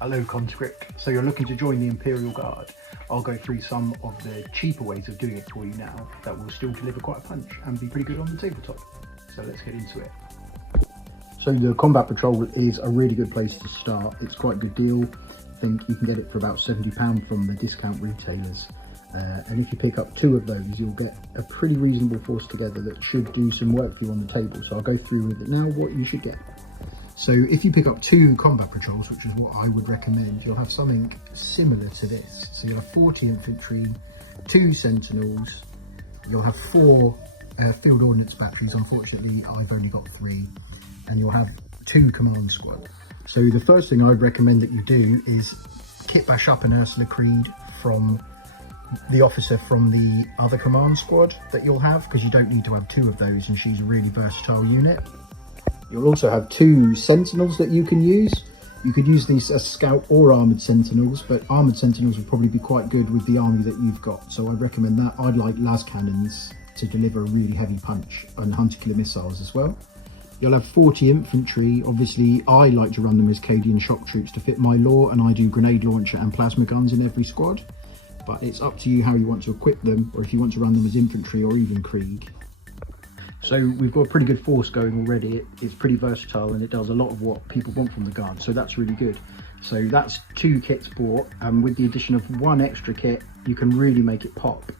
Hello conscript, so you're looking to join the Imperial Guard. I'll go through some of the cheaper ways of doing it for you now that will still deliver quite a punch and be pretty good on the tabletop. So let's get into it. So the Combat Patrol is a really good place to start. It's quite a good deal. I think you can get it for about £70 from the discount retailers. And if you pick up 2 of those, you'll get a pretty reasonable force together that should do some work for you on the table. So I'll go through with it now, what you should get. So if you pick up 2 combat patrols, which is what I would recommend, you'll have something similar to this. So you'll have 40 infantry, 2 sentinels, you'll have 4 field ordnance batteries. Unfortunately, I've only got 3, and you'll have 2 command squad. So the first thing I'd recommend that you do is kit bash up an Ursula Creed from the officer from the other command squad that you'll have, because you don't need to have 2 of those, and she's a really versatile unit. You'll also have 2 sentinels that you can use. You could use these as scout or armoured sentinels, but armoured sentinels would probably be quite good with the army that you've got. So I'd recommend that. I'd like las cannons to deliver a really heavy punch, and hunter killer missiles as well. You'll have 40 infantry. Obviously, I like to run them as Cadian shock troops to fit my lore, and I do grenade launcher and plasma guns in every squad. But it's up to you how you want to equip them, or if you want to run them as infantry or even Krieg. So we've got a pretty good force going already. It's pretty versatile and it does a lot of what people want from the Guard, so that's really good. So that's 2 kits bought, and with the addition of 1 extra kit, you can really make it pop.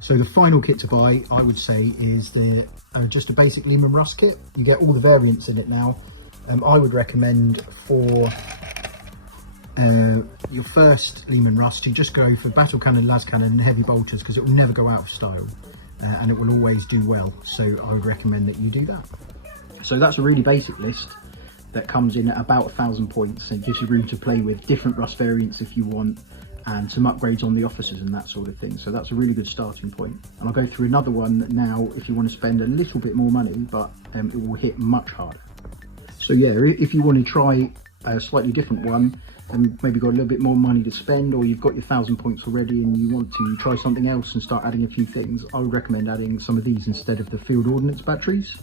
So the final kit to buy, I would say, is the just a basic Lehman Russ kit. You get all the variants in it now. I would recommend for your first Lehman Russ to just go for battle cannon, las cannon and heavy bolters, because it will never go out of style. And it will always do well, so I would recommend that you do that. So that's a really basic list that comes in at about 1,000 points and gives you room to play with different Rust variants if you want, and some upgrades on the officers and that sort of thing. So that's a really good starting point. And I'll go through another one now if you want to spend a little bit more money, but it will hit much harder. So yeah, if you want to try a slightly different one, and maybe got a little bit more money to spend, or you've got your 1,000 points already and you want to try something else and start adding a few things, I would recommend adding some of these instead of the field ordnance batteries.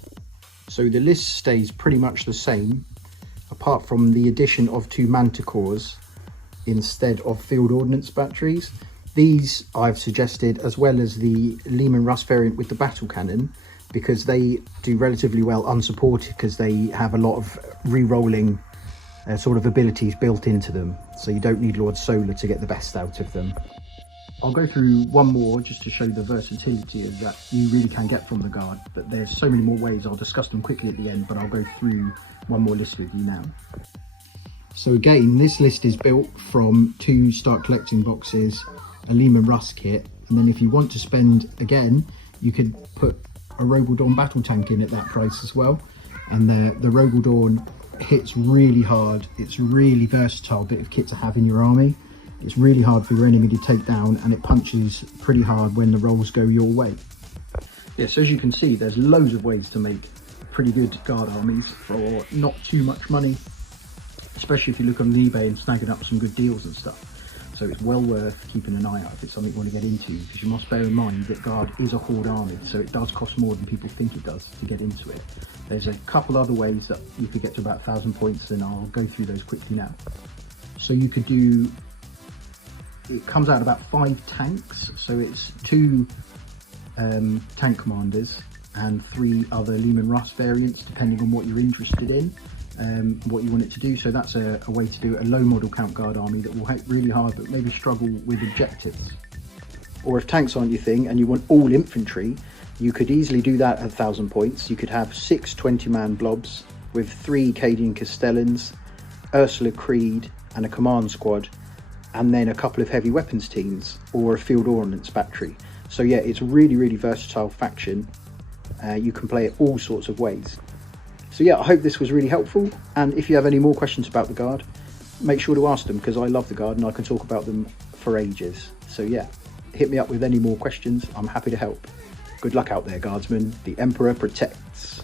So the list stays pretty much the same, apart from the addition of 2 manticores instead of field ordnance batteries. These I've suggested, as well as the Lehman Russ variant with the battle cannon, because they do relatively well unsupported, because they have a lot of re-rolling sort of abilities built into them, so you don't need Lord Solar to get the best out of them. I'll go through one more just to show the versatility of that you really can get from the Guard, but there's so many more ways. I'll discuss them quickly at the end, but I'll go through one more list with you now. So again, this list is built from 2 start collecting boxes, a Lehman Russ kit, and then if you want to spend again, you could put a Robodawn battle tank in at that price as well. And the Robodawn hits really hard. It's a really versatile bit of kit to have in your army. It's really hard for your enemy to take down, and it punches pretty hard when the rolls go your way. Yes, as you can see, there's loads of ways to make pretty good Guard armies for not too much money, especially if you look on eBay and snagging up some good deals and stuff. So it's well worth keeping an eye out if it's something you want to get into, because you must bear in mind that Guard is a horde army, so it does cost more than people think it does to get into it. There's a couple other ways that you could get to about 1,000 points, and I'll go through those quickly now. So you could do, it comes out about 5 tanks, so it's 2 tank commanders and 3 other Lehman Russ variants, depending on what you're interested in. What you want it to do. So that's a way to do a low model count Guard army that will hit really hard but maybe struggle with objectives. Or if tanks aren't your thing and you want all infantry, you could easily do that at 1,000 points. You could have 6 20-man blobs with 3 Cadian Castellans, Ursula Creed and a command squad, and then a couple of heavy weapons teams or a field ordnance battery. So yeah, it's a really versatile faction. You can play it all sorts of ways. So yeah, I hope this was really helpful, and if you have any more questions about the Guard, make sure to ask them, because I love the Guard and I can talk about them for ages. So yeah, hit me up with any more questions. I'm happy to help. Good luck out there, Guardsmen. The Emperor protects.